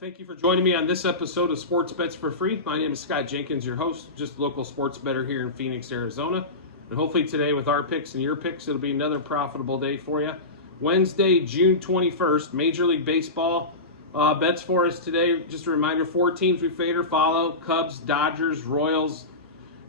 Thank you for joining me on this episode of Sports Bets for Free. My name is Scott Jenkins, your host, just a local sports bettor here in Phoenix, Arizona. And hopefully today with our picks and your picks, it'll be another profitable day for you. Wednesday, June 21st, Major League Baseball bets for us today. Just a reminder, 4 teams we fade or follow: Cubs, Dodgers, Royals,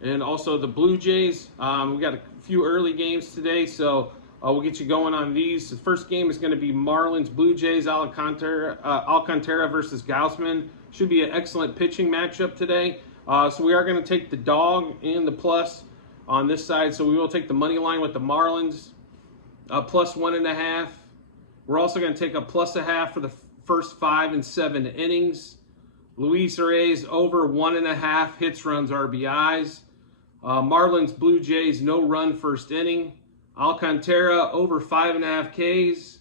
and also the Blue Jays. We got a few early games today, so we'll get you going on these. The first game is going to be Marlins, Blue Jays, Alcantara versus Gausman. Should be an excellent pitching matchup today. So we are going to take the dog and the plus on this side. So we will take the money line with the Marlins, plus 1.5. We're also going to take a plus 1/2 for the first 5 and 7 innings. Luis Reyes over 1.5 hits, runs, RBIs. Marlins, Blue Jays, no run first inning. Alcantara over 5.5 Ks.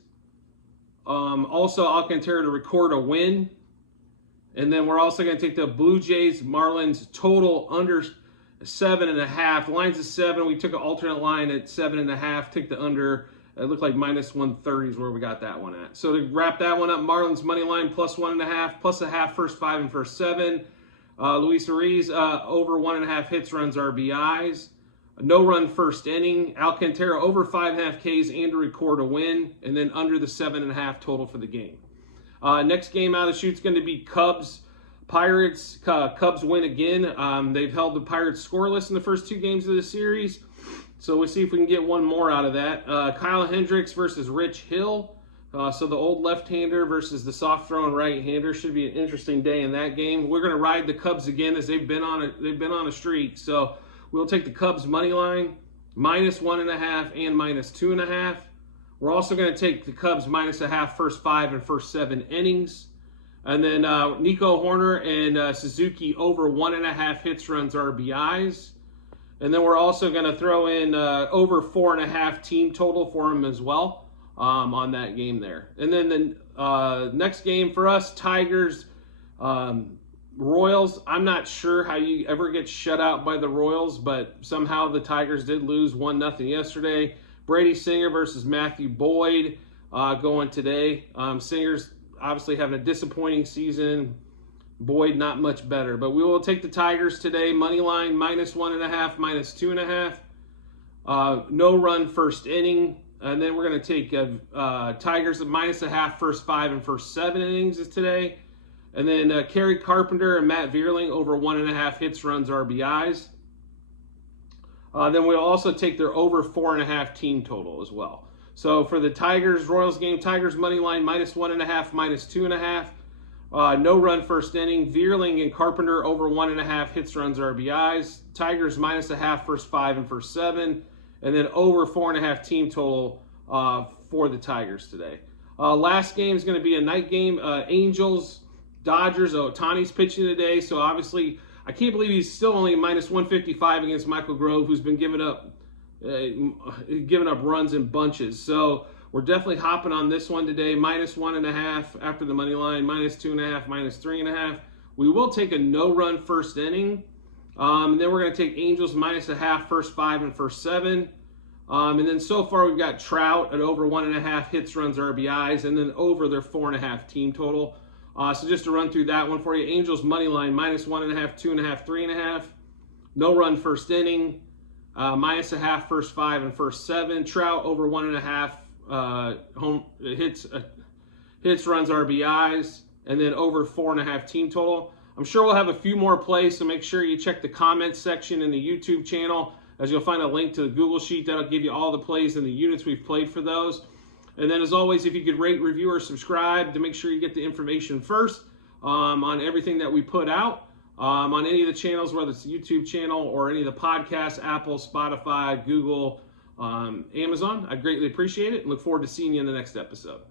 Also Alcantara to record a win. And then we're also going to take the Blue Jays, Marlins total under 7.5. The line's at 7. We took an alternate line at 7.5. Took the under. It looked like minus 130 is where we got that one at. So to wrap that one up, Marlins money line plus 1.5, plus 1/2 first 5 and first 7. Luis Reyes over 1.5 hits, runs, RBIs. No run first inning. Alcantara over 5.5 Ks and to record a win, and then under the 7.5 total for the game. Next game out of the chute is going to be Cubs, Pirates. Cubs win again. They've held the Pirates scoreless in the first 2 games of the series, so we'll see if we can get one more out of that. Kyle Hendricks versus Rich Hill. So the old left-hander versus the soft-throwing right-hander. Should be an interesting day in that game. We're going to ride the Cubs again, as they've been on a streak. So we'll take the Cubs money line, minus 1.5 and minus 2.5. We're also going to take the Cubs minus 1/2 first 5 and first 7 innings. And then Nico Hoerner and Suzuki over 1.5 hits, runs, RBIs. And then we're also going to throw in over 4.5 team total for them as well on that game there. And then the next game for us, Tigers, Royals. I'm not sure how you ever get shut out by the Royals, but somehow the Tigers did lose 1-0 yesterday. Brady Singer versus Matthew Boyd going today. Singer's obviously having a disappointing season. Boyd not much better, but we will take the Tigers today. Money line minus 1.5, minus 2.5. No run first inning. And then we're going to take Tigers at minus 1/2 first 5 and first 7 innings is today. And then Kerry Carpenter and Matt Vierling over 1.5 hits, runs, RBIs. Then we'll also take their over 4.5 team total as well. So for the Tigers-Royals game, Tigers money line minus 1.5, minus 2.5. No run first inning. Vierling and Carpenter over 1.5 hits, runs, RBIs. Tigers minus 1/2 first 5 and first 7. And then over 4.5 team total for the Tigers today. Last game is going to be a night game. Angels, Dodgers. Ohtani's pitching today, so obviously I can't believe he's still only minus 155 against Michael Grove, who's been giving up runs in bunches. So we're definitely hopping on this one today. Minus 1.5 after the money line, minus 2.5, minus 3.5. We will take a no run first inning. And then we're going to take Angels minus 1/2 first 5 and first 7. And then so far we've got Trout at over 1.5 hits, runs, RBIs, and then over their 4.5 team total. So just to run through that one for you, Angels money line minus 1.5, 2.5, 3.5. No run first inning. Minus 1/2 first 5 and first 7. Trout over 1.5 hits, runs, RBIs, and then over 4.5 team total. I'm sure we'll have a few more plays, so make sure you check the comments section in the YouTube channel, as you'll find a link to the Google Sheet that'll give you all the plays and the units we've played for those. And then as always, if you could rate, review, or subscribe to make sure you get the information first on everything that we put out on any of the channels, whether it's the YouTube channel or any of the podcasts, Apple, Spotify, Google, Amazon. I greatly appreciate it and look forward to seeing you in the next episode.